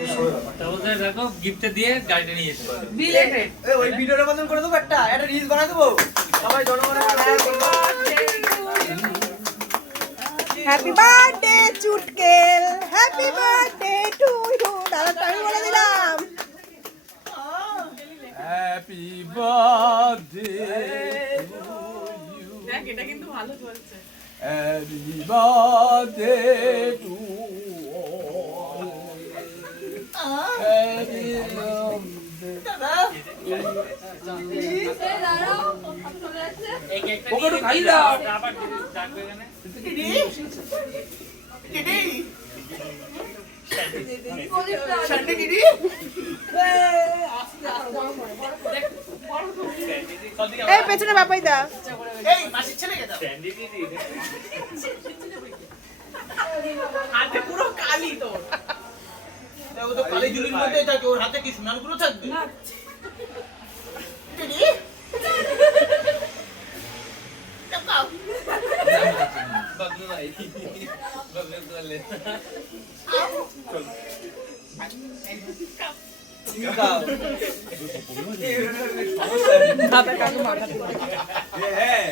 দেখো গিফট দিয়ে গাড়িটা নিয়ে যেতে পারবে। বিলেটেড ওই ভিডিওটা বন্ধ করে দেবো, একটা রিলস বানাই দেবো, সবাই জনগণের হ্যাপি বার্থডে চুটকেল, হ্যাপি বার্থডে টু ইউ। দাদা আমি বলে দিলাম হ্যাপি বার্থডে দেখ এটা কিন্তু ভালো চলছে। হ্যাপি বার্থডে টু ওকে একটু খাই দাও আবার ডাকবে এখানে এই পেছনে বাপাই দা এই মাসির ছেলে কে দাও স্যান্ডি দিদি হাতে পুরো কালি তো। ও তো কালি জুলির মধ্যে থাকে, ওর হাতে কি সোনার গুলো থাকবে? বাবলু ভাই বাবলু চলে খাবার কাকু মাথা হ্যাঁ